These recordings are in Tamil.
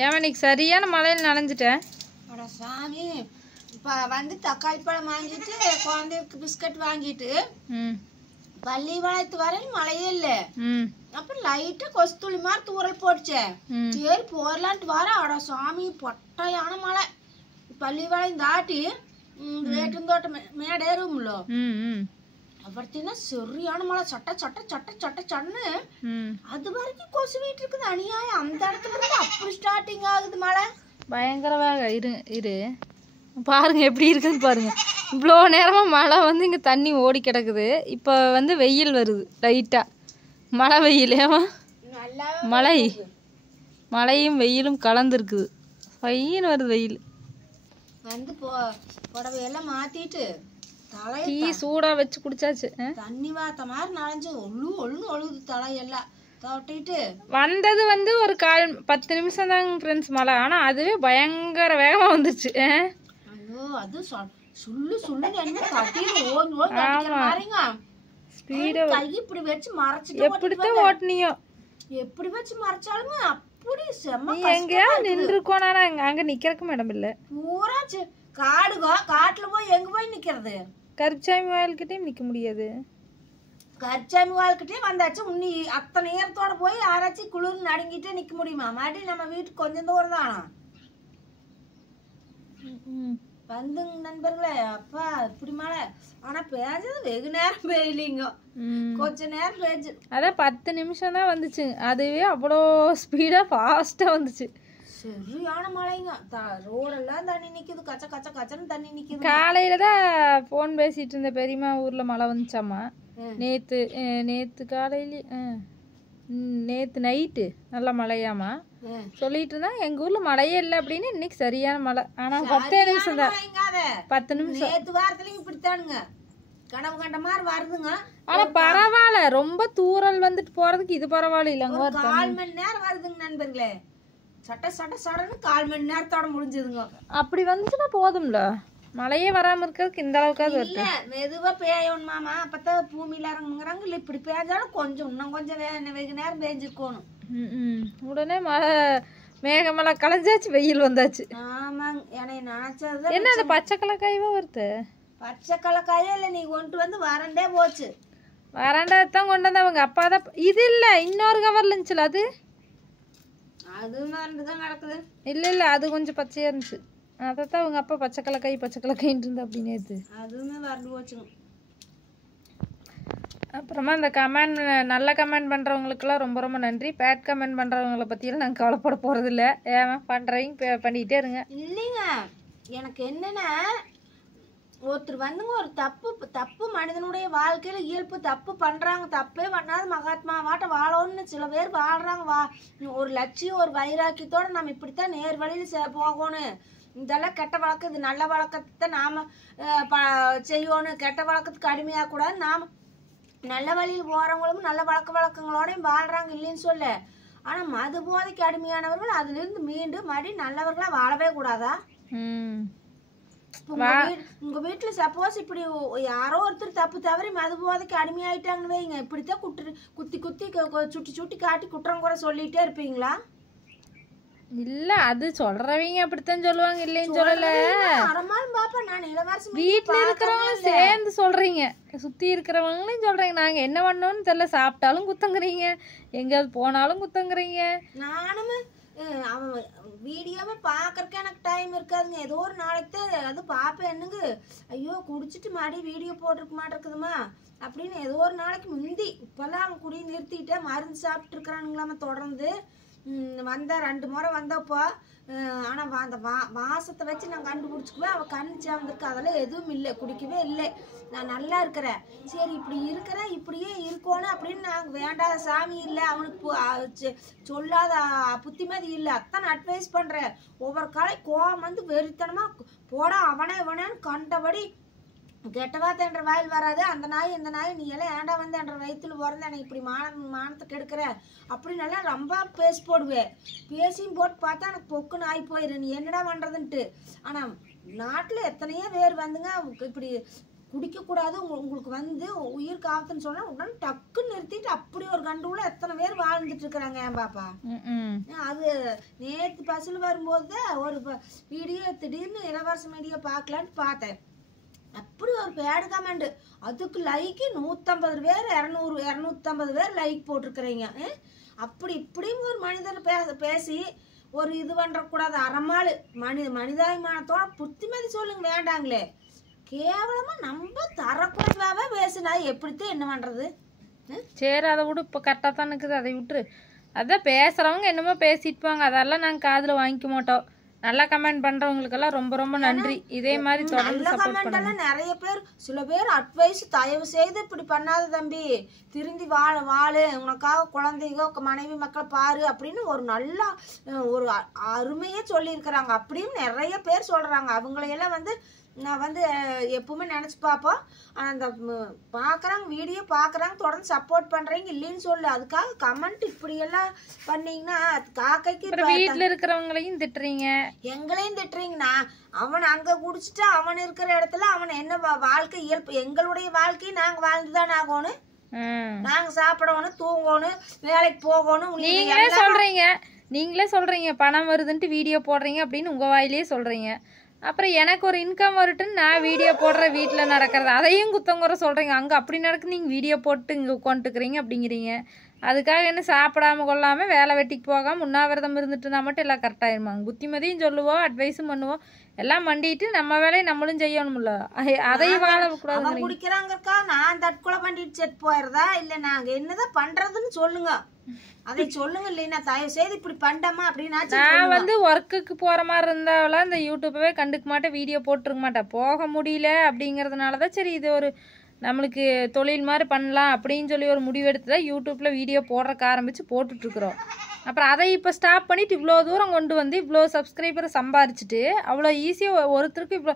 ஏன் இன்னைக்கு சரியான மழையில் நனைஞ்சிட்டேன். அட சாமி, இப்போ வந்து தக்காளி பழம் வாங்கிட்டு குழந்தைக்கு பிஸ்கட் வாங்கிட்டு பள்ளி வளையத்து வரையும் மழையே இல்லை. அப்புறம் லைட்டா கொசு துளி மாதிரி தூரல் போட்டுச்சேன். சரி போறலான்ட்டு வர, அட சாமி பொட்டையான மழை. பள்ளி வளையம் தாட்டி வேட்டும் தோட்டம் மேடேறும்ல, அப்புறத்தின்னா சரியான மழை. சட்ட சட்ட சட்ட சட்ட சன்னு அது வரைக்கும் கொசு வீட்டு இருக்குது அநியாயம். அந்த இடத்துல இருந்து அப்படி ஸ்டார்டிங் ஆகுது மழை. பயங்கரமாக இரு பாருங்க எப்படி இருக்குன்னு பாருங்க. இவ்வளோ நேரமாக மழை வந்து இங்கே தண்ணி ஓடி கிடக்குது. இப்போ வந்து வெயில் வருது லைட்டாக. மழை வெயில் ஏமா மழையும் வெயிலும் கலந்துருக்குது. பையன் வருது வெயில் வந்து புடவையெல்லாம் மாத்திட்டு டீ சூடாக வச்சு குடிச்சாச்சு. தண்ணி வாத்த மாதிரி நனைஞ்சு ஒழுகுது தலையெல்லாம் தொட்டிட்டு வந்தது வந்து ஒரு 10 நிமிஷம் தாங்க ஃப்ரெண்ட்ஸ் மழை. ஆனால் அதுவே பயங்கர வேகமாக வந்துச்சு. ஐயோ அது சுள்ளு சுள்ளுன்னு என்ன கட்டிட்டு ஓடுங்க ஸ்பீடா கை இப்படி வச்சு மறைச்சிட்டு எப்படித்தான் ஓட்டுனியோ, எப்படி வச்சு மறைச்சாலுமே அப்படி செம்ம. எங்கேயா நின்றுக்கோனா அங்கே நிற்கிறக்கு மேடம் இல்லை. பூரா காட்டுல போய் எங்க போய் நிக்கிறது? கருச்சாமி வாயில்கிட்டையும் நிற்க முடியாது. கருச்சாமி வாழ்க்கிட்டே வந்தாச்சு. உன்னி அத்தனை நேரத்தோட போய் யாராச்சும் குளிர் நடுங்கிட்டே நிக்க முடியுமா? மாட்டி நம்ம வீட்டுக்கு கொஞ்சம் தூரம் தானா வந்துங்க நண்பர்களே. அப்பா இப்படி மழை. ஆனா பேஞ்சது வெகு நேரம் பெய்யலிங்க, கொஞ்ச நேரம் பேஞ்சு. அதான் 10 நிமிஷம் தான் வந்துச்சு. அதுவே அவ்வளோ ஸ்பீடா ஃபாஸ்டா வந்துச்சு. சரியான மழைங்க. ரோடெல்லாம் தண்ணி நிக்குது, கச்ச கச்ச கச்சன்னு தண்ணி நிக்குது. காலையில தான் போன் பேசிட்டு இருந்த பெரியம்மா ஊர்ல மழை வந்துச்சாமா. நேத்து காலையில நேத்து நைட்டு நல்ல மழையாமா சொல்லிட்டு இருந்தா. எங்க ஊர்ல மழையே இல்லை அப்படின்னு. இன்னைக்கு சரியான மழை. ஆனா 10 நிமிஷம் தான், 10 நிமிஷம். நேத்து வாரத்துலயும் இப்படித்தானுங்க, கனவு கண்ட மாதிரி வருதுங்க. ஆனா பரவாயில்ல, ரொம்ப தூரல் வந்துட்டு போறதுக்கு இது பரவாயில்ல. இல்லங்க 1/4 மணி நேரம் வருதுங்க நண்பர்களே. சட்ட சட்ட சடன்னு 1/4 மணி நேரத்தோட முடிஞ்சதுங்க. அப்படி வந்துச்சுன்னா போதும்ல, மழையே வராம இருக்கிறதுக்கு இந்த அளவுக்காவது இல்ல. மெதுவா பேயணும் மாமா, அப்பதான் பூமியில இறங்குங்கிறாங்க. இல்ல இப்படி பேஞ்சாலும் கொஞ்சம் இன்னும் கொஞ்சம் வெகு நேரம் பேஞ்சிருக்கணும். உடனே மழை மேகமலை கலைஞ்சாச்சு, வெயில் வந்தாச்சு. ஆமாங்க, என்னை நினைச்சதுதான். என்ன அந்த பச்சை கலக்காயவா வருது? பச்சை கலக்காயே இல்ல, நீ கொண்டு வந்து வரண்டே போச்சு. வரண்டாதான் கொண்டு வந்து அவங்க அப்பா தான். இது இல்ல, இன்னொரு கவர்ல இருந்துச்சுல அது. அது மறந்துதான் கிடக்குது. இல்ல அது கொஞ்சம் பச்சையா இருந்துச்சு. அதான் அவங்க அப்பா பச்சை கலக்காயின்னு இருந்தா அப்படின்னு. அதுவுமே வரண்டு போச்சுங்க. அப்புறமா இந்த கமெண்ட், நல்ல கமெண்ட் பண்ணுறவங்களுக்குலாம் ரொம்ப ரொம்ப நன்றி. பேட் கமெண்ட் பண்ணுறவங்கள பற்றியெல்லாம் நாங்கள் கவலைப்பட போகிறதில்ல. ஏமா பண்ணுறவங்க பண்ணிகிட்டே இருங்க. இல்லைங்க, எனக்கு என்னன்னா ஒருத்தர் வந்துங்க ஒரு தப்பு மனிதனுடைய வாழ்க்கையில் இயல்பு தப்பு பண்ணுறாங்க. தப்பே பண்ணாத மகாத்மா வாட்ட வாழணும்னு சில பேர் வாழ்கிறாங்க. ஒரு லட்சியம் ஒரு வைராக்கியத்தோடு நம்ம இப்படித்தான் நேர் வழியில் போகணும். இதெல்லாம் கெட்ட வழக்கம், இது நல்ல வழக்கத்தை நாம் செய்யணும். கெட்ட வழக்கத்துக்கு அடிமையாக கூடாது. நாம் நல்ல வழியில் போறவங்களும் நல்ல வழக்கங்களோடையும் வாழ்றாங்க, இல்லைன்னு சொல்ல. ஆனா மது போதைக்கு அடிமையானவர்கள் அதுல இருந்து மீண்டும் மறுபடியும் நல்லவர்களா வாழவே கூடாதா? உங்க வீட்டுல சப்போஸ் இப்படி யாரோ ஒருத்தர் தப்பு தவறி மது போதைக்கு அடிமையாயிட்டாங்கன்னு வைங்க, இப்படித்தான் குத்தி சுட்டி காட்டி குற்றம் குறை சொல்லிட்டே இருப்பீங்களா? இல்ல, அது சொல்றவங்க அப்படித்தான் சொல்லுவாங்க, இல்லைன்னு சொல்லல. வீட்டுல இருக்கிறவங்களும் சேர்ந்து சொல்றீங்க, சுத்தி இருக்கிறவங்களையும் சொல்றீங்க. நாங்க என்ன பண்ணோம்னு தெரியல, சாப்பிட்டாலும் குத்தங்குறீங்க, எங்கேயாவது போனாலும் குத்தங்குறீங்க. நானும் அவன் வீடியோவை பாக்குறதுக்கு எனக்கு டைம் இருக்காதுங்க. ஏதோ ஒரு நாளைக்கு அது பாப்பேன். என்னங்க ஐயோ குடிச்சிட்டு மாடி வீடியோ போட்டிருக்க மாட்டிருக்குதுமா அப்படின்னு ஏதோ ஒரு நாளைக்கு முந்தி. இப்பெல்லாம் அவன் குடியை நிறுத்திட்டு மருந்து சாப்பிட்டு இருக்கிறானுங்களாம தொடர்ந்து. வந்தா 2 முறை வந்தப்போ. ஆனால் அந்த வாசத்தை வச்சு நான் கண்டுபிடிச்சிக்குவேன் அவள் கண் சேர்ந்துருக்கு. அதெல்லாம் எதுவும் இல்லை, குடிக்கவே இல்லை. நான் நல்லா இருக்கிறேன், சரி இப்படி இருக்கிறேன் இப்படியே இருக்கணும் அப்படின்னு நாங்கள் வேண்டாத சாமி இல்லை, அவனுக்கு சொல்லாத புத்திமதி இல்லை, அத்தான் அட்வைஸ் பண்ணுறேன். ஒவ்வொரு காலை கோவம் வந்து வெறித்தனமாக போட அவனேன்னு கண்டபடி கெட்டவாத்த என்ற வாயில் வராது. அந்த நாய் இந்த நாய் நீ எல்லாம் ஏண்டா வந்து என்ற வயிற்றுல பிறந்த எனக்கு இப்படி மானத்தை கெடுக்கிற அப்படின்னு எல்லாம் ரொம்ப பேசி போடுவேன். பேசியும் போட்டு பார்த்தா எனக்கு பொக்குன்னு ஆகி போயிடு, நீ என்னடா பண்ணுறதுன்ட்டு. ஆனால் நாட்டில் எத்தனையோ பேர் வந்துங்க இப்படி குடிக்கக்கூடாது, உங்களுக்கு வந்து உயிருக்கு ஆபத்துன்னு சொன்னா உடனே டக்குன்னு நிறுத்திட்டு அப்படி ஒரு கண்டுக்குள்ள எத்தனை பேர் வாழ்ந்துட்டு இருக்கிறாங்க என் பாப்பா. அது நேற்று பஸ்ஸில் வரும்போது ஒரு வீடியோ திடீர்னு இளவரச மீடியா பார்க்கலான்ட்டு பார்த்தேன். அப்படி ஒரு பேடு கமெண்ட், அதுக்கு லைக்கு 150 பேர் 250 பேர் லைக் போட்டிருக்கிறீங்க. அப்படி இப்படியும் ஒரு மனிதர் பேசி ஒரு இது பண்ணுறக்கூடாது. அறமாள் மனிதாபிமானத்தோட புத்திமதி சொல்லுங்க வேண்டாங்களே. கேவலமா நம்ம தரக்குறைவாவே பேசினா எப்படித்தான் என்ன பண்றது? சரி அதை விடு, இப்போ கரெக்டாக தான் இருக்குது, அதை விட்டுரு. அதான் பேசுறவங்க என்னமோ பேசிட்டு போவாங்க, அதெல்லாம் நாங்கள் காதில் வாங்கிக்க மாட்டோம். நல்லா கமெண்ட் பண்றவங்களுக்கெல்லாம் ரொம்ப ரொம்ப நன்றி. இதே மாதிரி தொடர்ந்து சப்போர்ட் பண்ணுங்க. நிறைய பேர் சில பேர் அட்வைஸ், தயவு செய்து இப்படி பண்ணாத தம்பி, திருந்தி வாழு, உனக்காக குழந்தைங்க மனைவி மக்களை பாரு அப்படின்னு ஒரு நல்ல ஒரு அருமையே சொல்லியிருக்கிறாங்க. அப்படின்னு நிறைய பேர் சொல்றாங்க. அவங்களையெல்லாம் வந்து நான் வந்து எப்பவுமே நினைச்சு பார்ப்போம். அந்த பாக்குறாங்க, வீடியோ பாக்குறாங்க, தொடர்ந்து சப்போர்ட் பண்றீங்க இல்லைன்னு சொல்லு. அதுக்காக கமெண்ட் இப்படி எல்லாம் பண்ணீங்கன்னா காக்கைக்கு வீட்டுல இருக்கிறவங்களையும் திட்டுறீங்க, எங்களையும் திட்டுறீங்கன்னா அவன் அங்க குடிச்சிட்டு அவன் இருக்கிற இடத்துல அவன் என்ன வாழ்க்கை இயல்பு, எங்களுடைய வாழ்க்கையை நாங்க வாழ்ந்துதான் ஆகணும். நாங்க சாப்பிடணும், தூங்கணும், வேலைக்கு போகணும். நீங்களே சொல்றீங்க பணம் வருதுன்ட்டு வீடியோ போடுறீங்க அப்படின்னு உங்க வாயிலேயே சொல்றீங்க. அப்புறம் எனக்கு ஒரு இன்கம் வரட்டுன்னு நான் வீடியோ போடுறேன் வீட்டில் நடக்கிறது, அதையும் குத்தங்குற சொல்கிறீங்க. அங்கே அப்படி நடக்குது, நீங்கள் வீடியோ போட்டு இங்கே உட்காந்துக்கிறீங்க அப்படிங்கிறீங்க. அதுக்காக என்ன சாப்பிடாம கொள்ளாமல் வேலை வெட்டிக்கு போகாமல் உண்ணாவிரதம் இருந்துட்டு இருந்தால் மட்டும் எல்லாம் கரெக்டாகிருமாங்க. புத்திமதியும் சொல்லுவோம், அட்வைஸும் பண்ணுவோம், எல்லாம் பண்ணிட்டு நம்ம வேலையை நம்மளும் செய்யணும்ல. அதையும் வாழக்கூடாது. குடிக்கிறாங்கக்கா நான் தற்கொலை பண்ணிட்டு செத்து போயிடுறதா இல்லை நாங்கள் என்னதான் பண்ணுறதுன்னு சொல்லுங்க, அதை சொல்லுங்க. இல்லைன்னா தயவு செய்து இப்படி பண்ணமா அப்படின்னா. நான் வந்து ஒர்க்குக்கு போகிற மாதிரி இருந்தாலும் இந்த யூடியூப்பவே கண்டுக்க மாட்டேன், வீடியோ போட்டுருக்க மாட்டேன். போக முடியல அப்படிங்கிறதுனால தான் சரி இது ஒரு நம்மளுக்கு தொழில் மாதிரி பண்ணலாம் அப்படின்னு சொல்லி ஒரு முடிவெடுத்து தான் யூடியூப்பில் வீடியோ போடுறக்கு ஆரம்பித்து போட்டுட்ருக்குறோம். அப்புறம் அதை இப்போ ஸ்டாப் பண்ணிவிட்டு இவ்வளோ தூரம் கொண்டு வந்து இவ்வளோ சப்ஸ்கிரைபரை சம்பாரிச்சிட்டு அவ்வளோ ஈஸியாக ஒருத்தருக்கு இவ்வளோ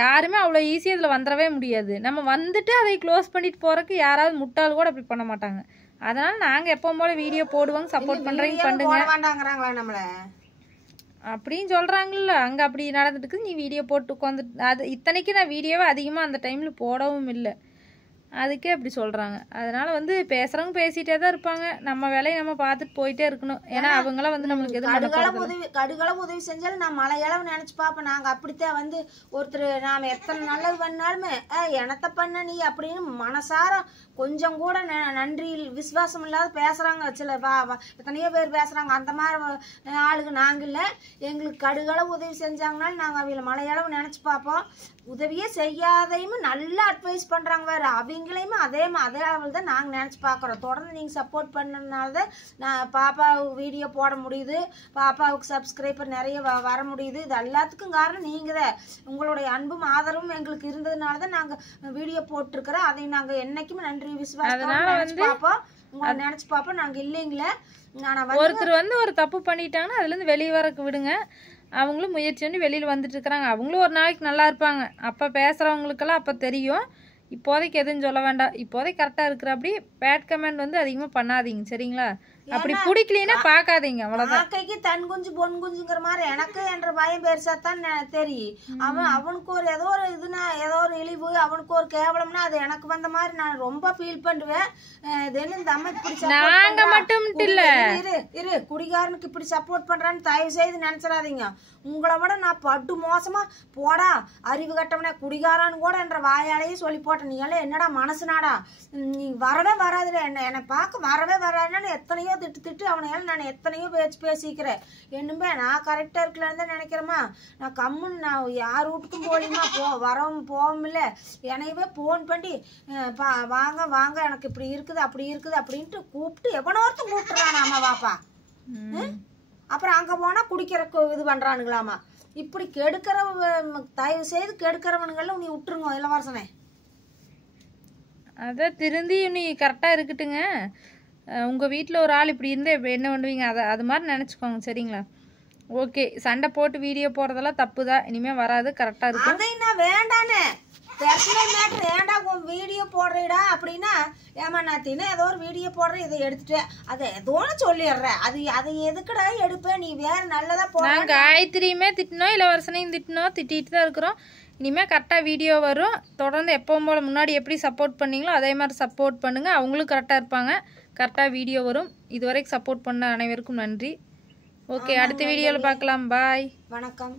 யாருமே அவ்வளோ ஈஸியாக இதில் வந்துடவே முடியாது. நம்ம வந்துட்டு அதை க்ளோஸ் பண்ணிட்டு போகிறக்கு யாராவது முட்டாள் கூட அப்படி பண்ண மாட்டாங்க. அதனால நாங்கள் எப்போ போல வீடியோ போடுவாங்க, சப்போர்ட் பண்ணுறீங்க பண்ணுங்க அப்படின்னு சொல்கிறாங்கல்ல. அங்கே அப்படி நடந்துட்டு நீ வீடியோ போட்டு உட்காந்துட்டு அது இத்தனைக்கு நான் வீடியோவை அதிகமாக அந்த டைமில் போடவும் இல்லை, அதுக்கே அப்படி சொல்கிறாங்க. அதனால் வந்து பேசுகிறவங்க பேசிகிட்டே தான் இருப்பாங்க, நம்ம வேலையை நம்ம பார்த்துட்டு போயிட்டே இருக்கணும். ஏன்னா அவங்களாம் வந்து நம்மளுக்கு எதுவும் கடுகளவு உதவி செஞ்சாலும் நான் மலையளவு நினச்சி பார்ப்பேன். நாங்கள் அப்படித்தான் வந்து ஒருத்தர் நாம் எத்தனை நல்லது பண்ணாலுமே எனத்த பண்ண நீ அப்படின்னு மனசார கொஞ்சம் கூட நன்றி விசுவாசம் இல்லாத பேசுகிறாங்க. சில எத்தனையோ பேர் பேசுகிறாங்க. அந்த மாதிரி ஆளுங்க நாங்கள் இல்லை. எங்களுக்கு கடுகளவு உதவி செஞ்சாங்கனாலும் நாங்கள் அவங்கள மலையளவு நினச்சி பார்ப்போம். உதவியே செய்யாதையுமே நல்லா அட்வைஸ் பண்ணுறாங்க வேறு, அவங்களையுமே அதே அளவில் தான் நாங்கள் நினச்சி பார்க்குறோம். தொடர்ந்து நீங்கள் சப்போர்ட் பண்ணனால தான் நான் பாப்பாவுக்கு வீடியோ போட முடியுது, பாப்பாவுக்கு சப்ஸ்கிரைபர் நிறைய வர முடியுது. இது எல்லாத்துக்கும் காரணம் நீங்கள் தான். உங்களுடைய அன்பும் ஆதரவும் எங்களுக்கு இருந்ததுனால தான் நாங்கள் வீடியோ போட்டிருக்கிறோம். அதை நாங்கள் என்னைக்குமே நன்றி விசுவாசம் நினச்சி பார்ப்போம், உங்களை நினச்சி பார்ப்போம். நாங்கள் இல்லைங்களே. ஒருத்தர் வந்து ஒரு தப்பு பண்ணிட்டாங்கன்னா அதுலேருந்து வெளியே வரக்கு விடுங்க. அவங்களும் முயற்சி பண்ணி வெளியில் வந்துட்டு இருக்கிறாங்க. அவங்களும் ஒரு நாளைக்கு நல்லா இருப்பாங்க. அப்போ பேசுகிறவங்களுக்கெல்லாம் அப்போ தெரியும். இப்போதைக்கு எதுவும் சொல்ல வேண்டாம், இப்போதைக்கு கரெக்டாக இருக்கிற. அப்படி பேட் கமெண்ட் வந்து அதிகமாக பண்ணாதீங்க சரிங்களா? அப்படி பிடிக்கலன்னா பார்க்காதீங்க, அவ்வளோதான். காக்கைக்கு தன் குஞ்சு பொன் குஞ்சுங்கிற மாதிரி எனக்கு என்ற பயம் பெருசாத்தான் தெரியும். அவனுக்கு ஒரு ஏதோ ஒரு இதுனா ஏதோ ஒரு இழிவு, அவனுக்கு ஒரு கேவலம்னா அது எனக்கு வந்த மாதிரி நான் ரொம்ப ஃபீல் பண்ணுவேன். இந்த அம்மா இப்படி நாங்க மட்டும் இல்ல, இரு குடிகாரனுக்கு இப்படி சப்போர்ட் பண்றான்னு தயவு செய்து நினைச்சிடாதீங்க. உங்களை விட நான் பட்டு மோசமா போடா அறிவு கட்டவனே குடிகாரான்னு கூட என்ற வாயாலேயே சொல்லி போட்டேன். நீ எல்லாம் என்னடா மனசுனாடா, நீ வரவே வராதுல, என்னை பார்க்க வரவே வராதுன்னு எத்தனையோ திட்டு அவனையால நான் எத்தனையோ பேசிக்கிறேன். என்னமே நான் கரெக்டா இருக்கலான்னு தான் நினைக்கிறேமா. நான் கம்முன்னு நான் யார் வீட்டுக்கும் போலியுமா வரவும் போகவும் இல்லை. என்னையவே போன் பண்ணி வாங்க வாங்க எனக்கு இப்படி இருக்குது அப்படி இருக்குது அப்படின்ட்டு கூப்பிட்டு எவனோ ஒருத்தன் கூப்பிட்டுறான். ஆமா வாப்பா. அப்புறம் அங்க போனா குடிக்கிறக்கு இது பண்றானுங்களாமா. இப்படி கெடுக்கிற தயவு செய்து கெடுக்கிறவனுங்களும் நீ விட்டுருங்க இளவரசனே. அதான் திருந்தி நீ கரெக்டாக இருக்கட்டுங்க. உங்கள் வீட்டில் ஒரு ஆள் இப்படி இருந்தால் இப்போ என்ன பண்ணுவீங்க, அது மாதிரி நினச்சிக்கோங்க சரிங்களா? ஓகே, சண்டை போட்டு வீடியோ போடுறதெல்லாம் தப்பு தான், இனிமேல் வராது, கரெக்டாக இருக்கும். அதை நான் வேண்டானே பர்சனல் மேட்ரு ஏன்டா உன் வீடியோ போடுறீடா அப்படின்னா, ஏமா நான் தின ஏதோ ஒரு வீடியோ போடுறேன் இதை எடுத்துட்டேன் அதை ஏதோன்னு சொல்லிடுறேன். அதை எதுக்குடா எடுப்பேன், நீ வேற நல்லதா போட. நாங்கள் காயத்ரியுமே திட்டினோம், இளவரசனையும் திட்டினோம், திட்டிட்டு தான் இருக்கிறோம். இனிமேல் கரெக்டாக வீடியோ வரும். தொடர்ந்து எப்பவும் போல் முன்னாடி எப்படி சப்போர்ட் பண்ணீங்களோ அதே மாதிரி சப்போர்ட் பண்ணுங்கள். அவங்களும் கரெக்டாக இருப்பாங்க. கரெக்டாக வீடியோ வரும். இதுவரைக்கும் சப்போர்ட் பண்ண அனைவருக்கும் நன்றி. ஓகே, அடுத்த வீடியோவில் பார்க்கலாம். பாய். வணக்கம்.